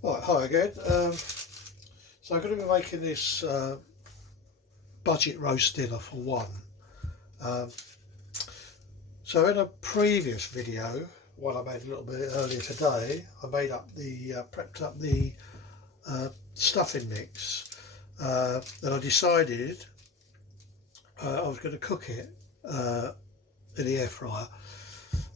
Right, hi again. So I'm going to be making this budget roast dinner for one. Um, so in a previous video, one I made a little bit earlier today, I made up the prepped up the stuffing mix. Then I decided I was going to cook it in the air fryer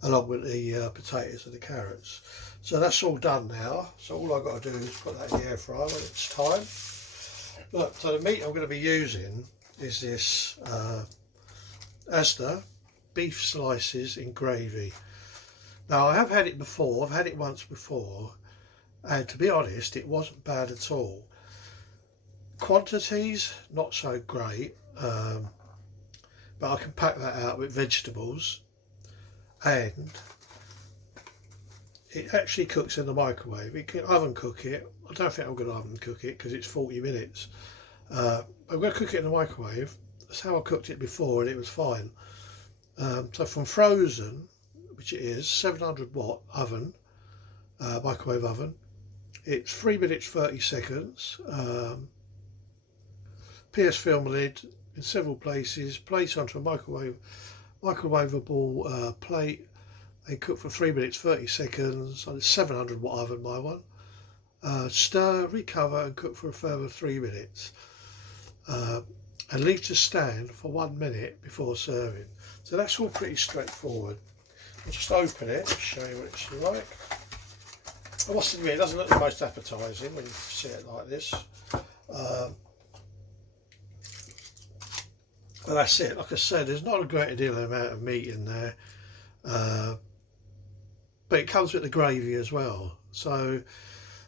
along with the potatoes and the carrots. So that's all done now. So all I've got to do is put that in the air fryer when it's time. Look, so the meat I'm going to be using is this Asda beef slices in gravy. Now I have had it before, I've had it once before, and to be honest it wasn't bad at all. Quantities not so great, but I can pack that out with vegetables, and it actually cooks in the microwave. You can oven cook it. I don't think I'm going to oven cook it because it's 40 minutes. I'm going to cook it in the microwave. That's how I cooked it before and it was fine. So from Frozen, which it is, 700 watt oven, microwave oven. It's 3 minutes 30 seconds. PS film lid in several places. Place onto a microwavable plate. They cook for 3 minutes 30 seconds on a 700 watt oven, my one. Stir, recover and cook for a further 3 minutes. And leave to stand for 1 minute before serving. So that's all pretty straightforward. I'll just open it and show you what it's like. I must admit it doesn't look the most appetising when you see it like this. But that's it. Like I said, there's not a great deal amount of meat in there. But it comes with the gravy as well. So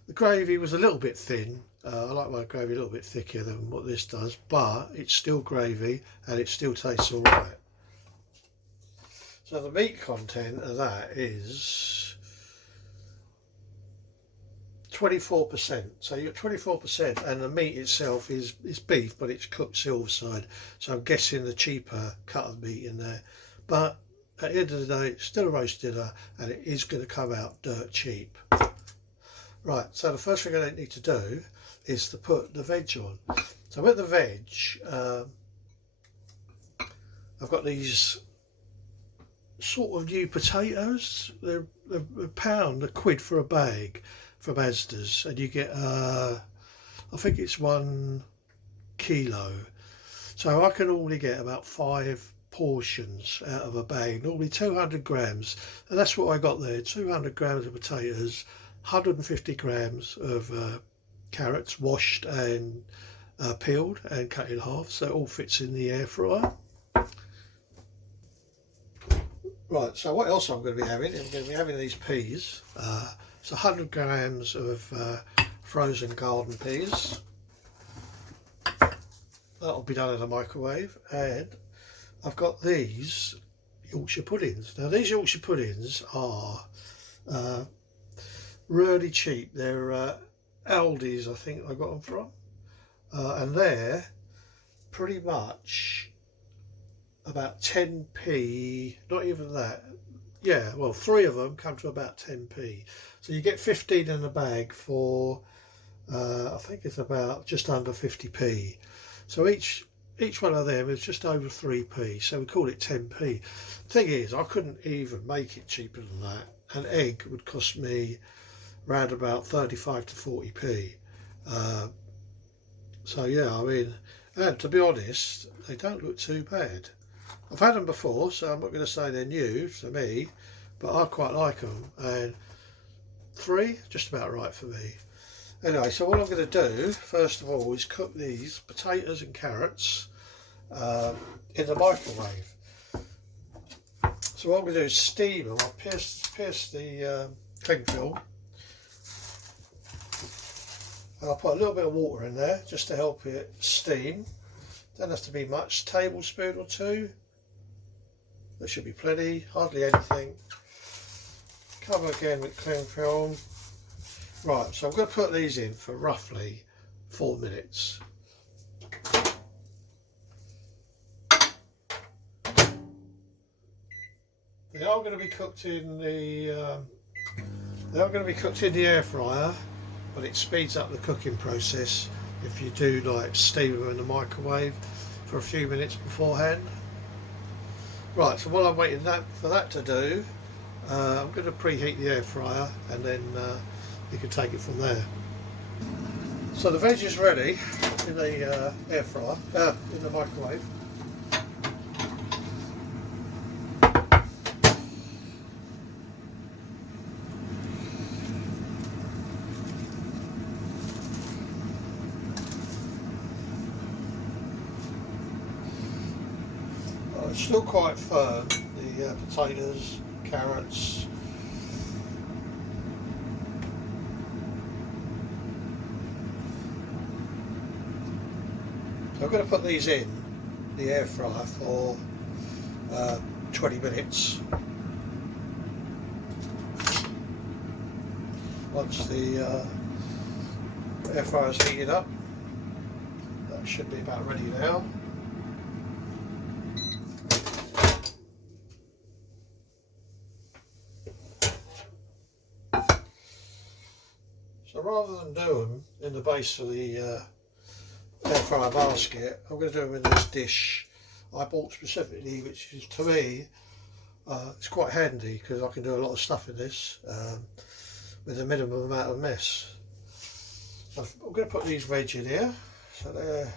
the gravy was a little bit thin. I like my gravy a little bit thicker than what this does, but it's still gravy and it still tastes all right. So the meat content of that is 24%. So you're 24%, and the meat itself is beef, but it's cooked silverside. So I'm guessing the cheaper cut of meat in there. But at the end of the day, it's still a roast dinner, and it is going to come out dirt cheap. Right, so the first thing I need to do is to put the veg on. So with the veg, I've got these sort of new potatoes. They're a pound, a quid for a bag from Asda's, and you get, I think it's 1 kilo. So I can normally get about 5 portions out of a bag, normally 200 grams, and that's what I got there. 200 grams of potatoes, 150 grams of carrots washed and peeled and cut in half, so it all fits in the air fryer. Right, so what else I'm going to be having? I'm going to be having these peas. It's 100 grams of frozen garden peas. That'll be done in the microwave. And I've got these Yorkshire puddings. Now these Yorkshire puddings are really cheap. They're Aldi's, I think I got them from, and they're pretty much about 10p, not even that. Yeah, well, 3 of them come to about 10p. So you get 15 in a bag for I think it's about just under 50p. So each one of them is just over 3p, so we call it 10p. Thing is, I couldn't even make it cheaper than that. An egg would cost me around about 35 to 40p. So yeah, I mean, and to be honest, they don't look too bad. I've had them before, so I'm not going to say they're new to me, but I quite like them, and 3, just about right for me. Anyway, so what I'm going to do, first of all, is cook these potatoes and carrots in the microwave. So what I'm going to do is steam them. I'll pierce the cling film, and I'll put a little bit of water in there just to help it steam. Don't have to be much, tablespoon or 2. There should be plenty, hardly anything. Cover again with cling film. Right, so I'm going to put these in for roughly 4 minutes. They are going to be cooked in the air fryer but it speeds up the cooking process if you do like steam them in the microwave for a few minutes beforehand. Right, so while I'm waiting for that to do, I'm going to preheat the air fryer, and then you can take it from there. So the veg is ready in the air fryer, in the microwave. It's still quite firm, the potatoes, carrots. So I'm going to put these in the air fryer for 20 minutes. Once the air fryer is heated up, that should be about ready now. So rather than do them in the base of the air fryer basket, I'm going to do them in this dish I bought specifically, which is, to me, it's quite handy because I can do a lot of stuff in this with a minimum amount of mess. So I'm going to put these veg in here. So they're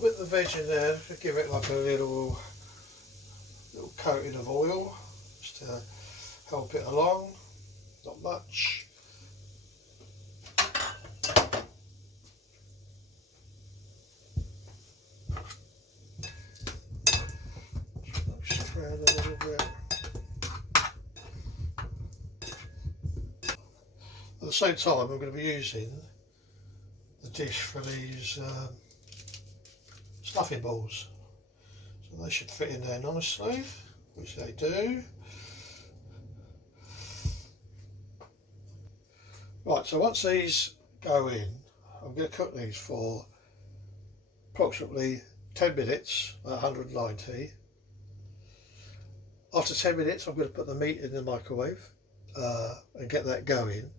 with the veg in there, give it like a little coating of oil just to help it along, not much. Just around a little bit. At the same time, I'm going to be using the dish for these stuffing balls, so they should fit in there nicely, which they do. Right, so once these go in, I'm going to cook these for approximately 10 minutes at 190. After 10 minutes, I'm going to put the meat in the microwave and get that going,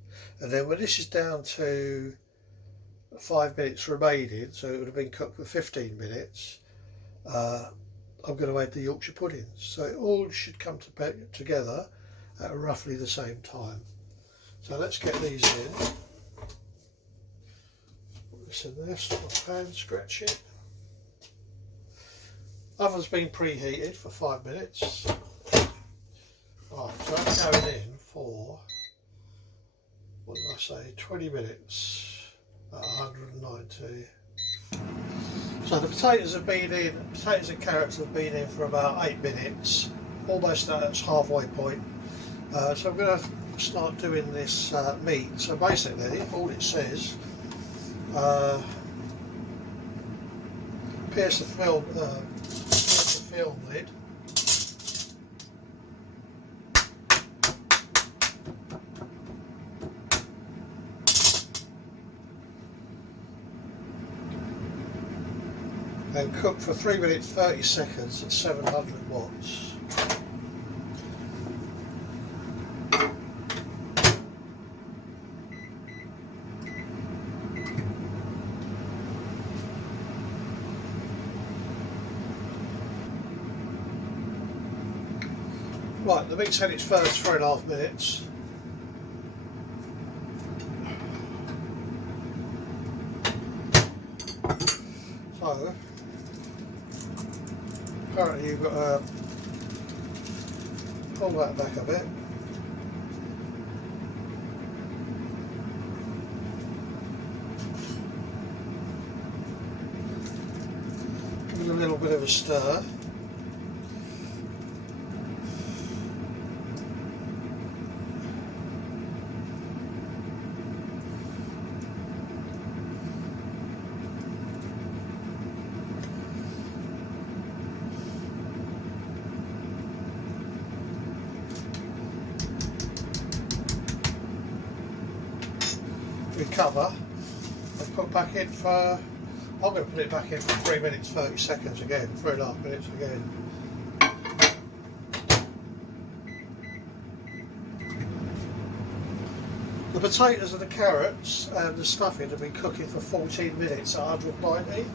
and then when this is down to 5 minutes remaining, so it would have been cooked for 15 minutes, I'm going to add the Yorkshire puddings. So it all should come together at roughly the same time. So let's get these in. Put this in there, stop my pan scratching. Oven's been preheated for 5 minutes. Right, so that's going in for, what did I say, 20 minutes. At 190. So the potatoes have been in, potatoes and carrots have been in for about 8 minutes, almost at its halfway point. So I'm going to start doing this meat. So basically, all it says, pierce the film lid. And cook for 3 minutes 30 seconds at 700 watts. Right, the meat's had its first 3.5 minutes. So apparently you've got to pull that back a bit. Give it a little bit of a stir. recover and put back in for, I'm going to put it back in for 3 minutes 30 seconds again, 3.5 minutes again. The potatoes and the carrots and the stuffing have been cooking for 14 minutes at 190.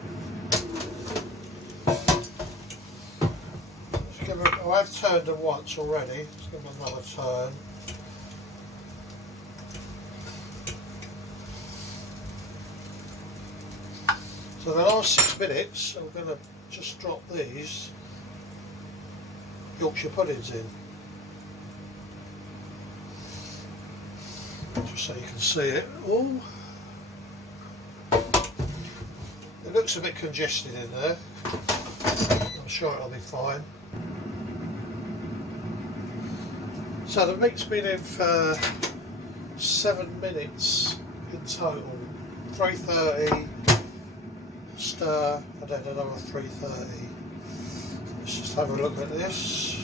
I have turned them once already, let's give them another turn. So the last 6 minutes I'm going to just drop these Yorkshire puddings in. Just so you can see it all. It looks a bit congested in there. I'm sure it'll be fine. So the meat's been in for 7 minutes in total. 3:30 stir and then another 3:30. Let's just have a look at this.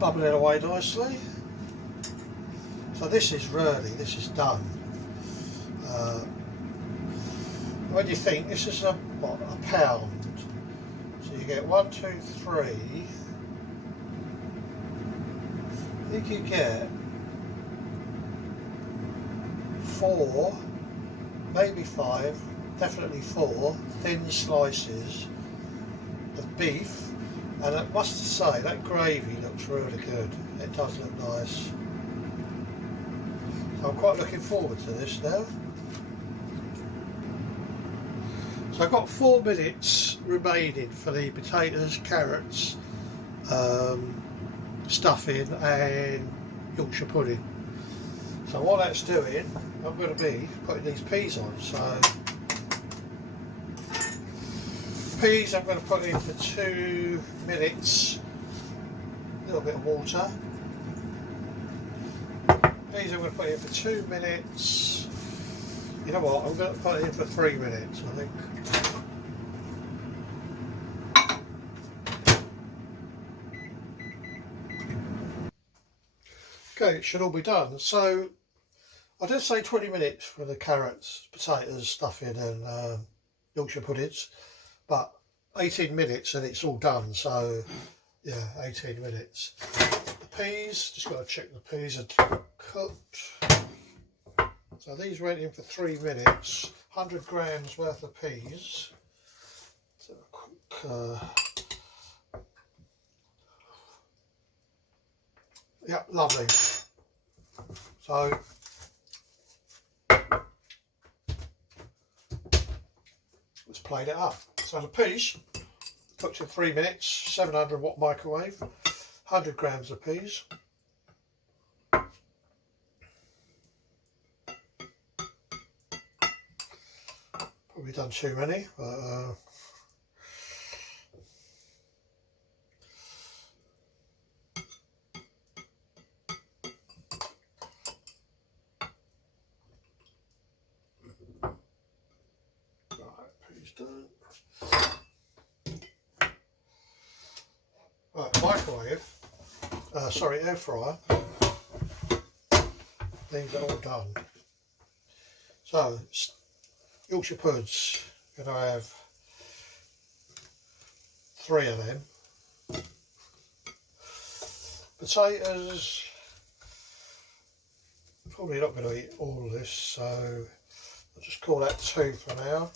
Bubbling away nicely. So this is done. What do you think? This is a pound. So you get 1, 2, 3. I think you get 4, maybe 5, definitely 4 thin slices of beef. And I must say, that gravy looks really good. It does look nice. So I'm quite looking forward to this now. So I've got 4 minutes remaining for the potatoes, carrots, stuffing and Yorkshire pudding. So while that's doing, I'm going to be putting these peas on. So peas I'm going to put in for 2 minutes, a little bit of water. Peas I'm going to put in for 2 minutes. You know what, I'm going to put it in for 3 minutes, I think. Okay, it should all be done. So I did say 20 minutes for the carrots, potatoes, stuffing and Yorkshire puddings, but 18 minutes and it's all done. So yeah, 18 minutes. The peas, just got to check the peas are cooked. So these went in for 3 minutes, 100 grams worth of peas. So a quick, yeah, lovely. So let's plate it up. So the peas cooked in 3 minutes, 700 watt microwave, 100 grams of peas. Probably done too many, but done. Right, microwave, sorry, air fryer. These are all done. So, Yorkshire puds, going to have 3 of them. Potatoes, probably not going to eat all of this, so I'll just call that 2 for now.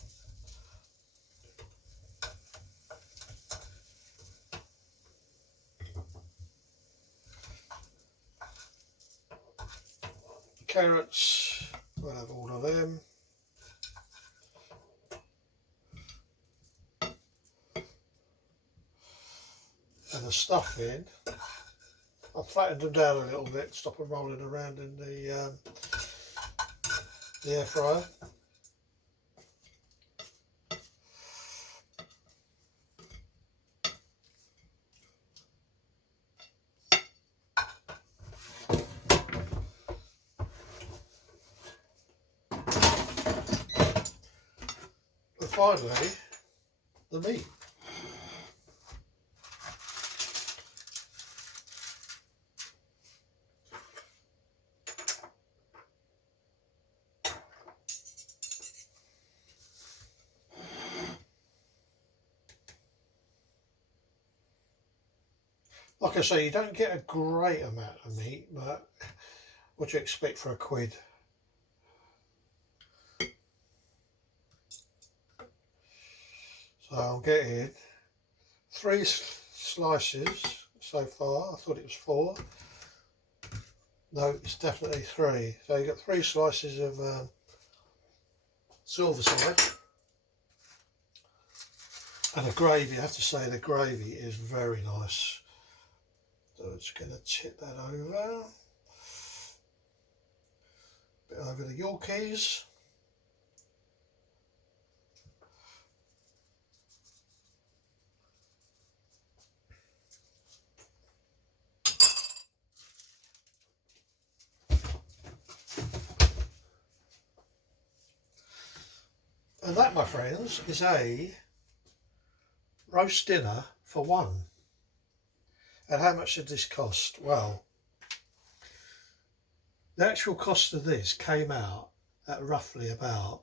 Carrots, we'll have all of them. And the stuffing, I've flattened them down a little bit, stop them rolling around in the air fryer. And finally, the meat. Like I say, you don't get a great amount of meat, but what do you expect for a quid? So I'm getting 3 slices so far. I thought it was 4. No, it's definitely 3. So you got 3 slices of silverside. And the gravy, I have to say the gravy is very nice. So I'm just going to tip that over. Bit over the Yorkies. And that, my friends, is a roast dinner for 1. And how much did this cost? Well, the actual cost of this came out at roughly about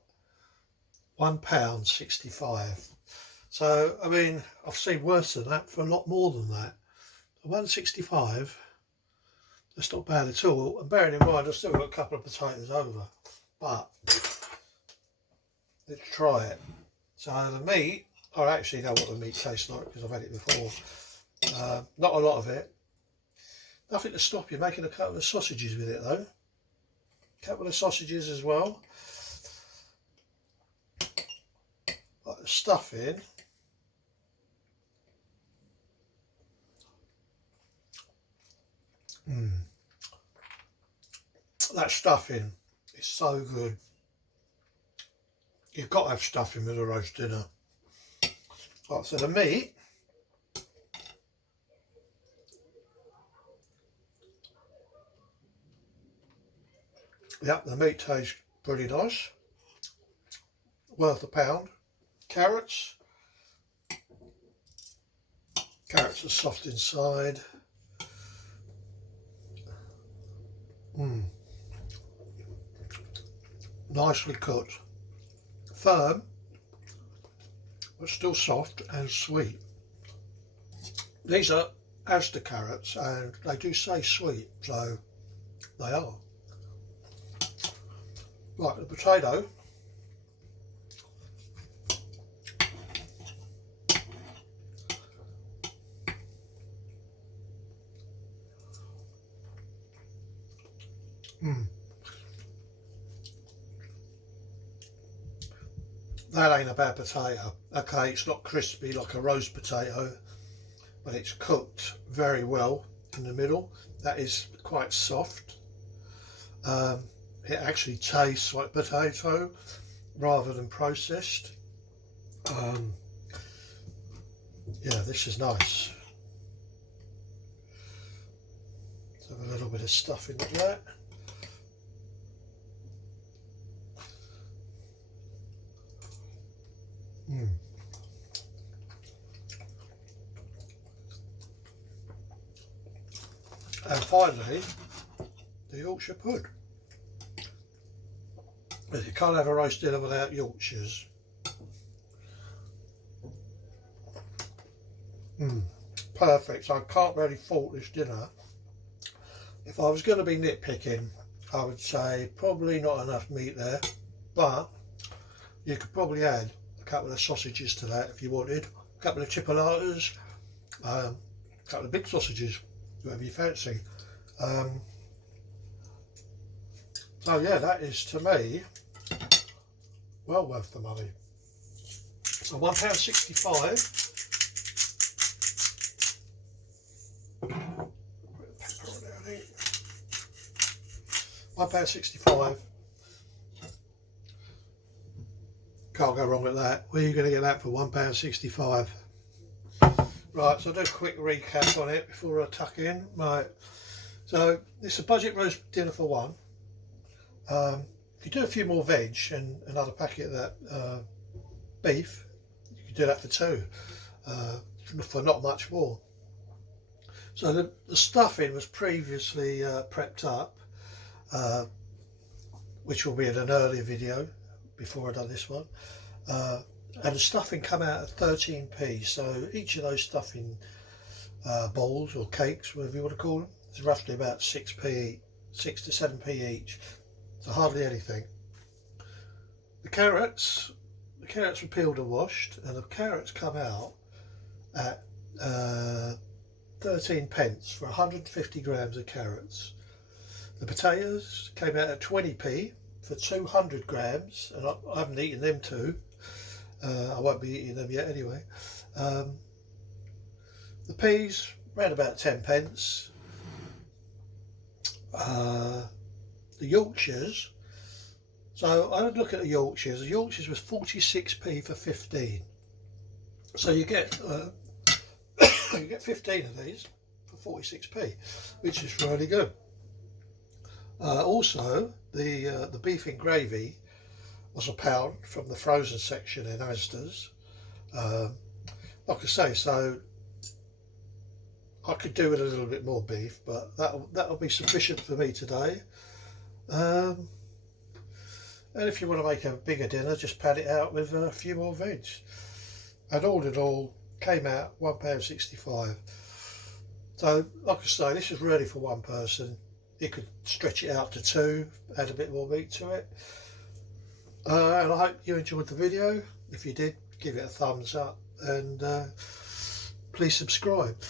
£1.65. So, I mean, I've seen worse than that for a lot more than that. £1.65, that's not bad at all. And bearing in mind, I've still got a couple of potatoes over. But let's try it. So the meat, I actually know what the meat tastes like because I've had it before. Not a lot of it. Nothing to stop you making a couple of sausages with it though. A couple of sausages as well. Like the stuffing. That stuffing is so good. You've got to have stuffing with a roast dinner. Right, so the meat. Yep, the meat tastes pretty nice. Worth £1. Carrots. Carrots are soft inside. Nicely cooked. Firm, but still soft and sweet. These are Asda carrots and they do say sweet, so they are. Right, the potato. That ain't a bad potato. Okay, it's not crispy like a roast potato, but it's cooked very well in the middle. That is quite soft. It actually tastes like potato rather than processed. Yeah, this is nice. Let's have a little bit of stuffing like that. And finally, the Yorkshire pud. You can't have a roast dinner without Yorkshires. Perfect. So I can't really fault this dinner. If I was going to be nitpicking, I would say probably not enough meat there, but you could probably add a couple of sausages to that if you wanted, a couple of chipolatas, a couple of big sausages, whatever you fancy. So yeah, that is to me well worth the money. So £1.65. £1.65. Can't go wrong with that. Where are you going to get that for £1.65? Right, so I'll do a quick recap on it before I tuck in. Right, so it's a budget roast dinner for 1. If you do a few more veg and another packet of that beef, you can do that for 2, for not much more. So the stuffing was previously prepped up, which will be in an earlier video before I've done this one. And the stuffing come out at 13p, so each of those stuffing balls or cakes, whatever you want to call them. It's roughly about 6p, 6 to 7p each, so hardly anything. The carrots were peeled and washed, and the carrots come out at 13p for 150 grams of carrots. The potatoes came out at 20p for 200 grams, and I haven't eaten them too. I won't be eating them yet anyway. The peas around about 10p. The Yorkshires, so I had a look at the Yorkshires. The Yorkshires was 46p for 15. So you get you get 15 of these for 46p, which is really good. Also, the beef in gravy was £1 from the frozen section in Asda's. Like I say, so I could do with a little bit more beef, but that'll be sufficient for me today. And if you want to make a bigger dinner, just pad it out with a few more veg. And all in all, came out £1.65. So, like I say, this is really for one person. You could stretch it out to two, add a bit more meat to it. And I hope you enjoyed the video. If you did, give it a thumbs up, and please subscribe.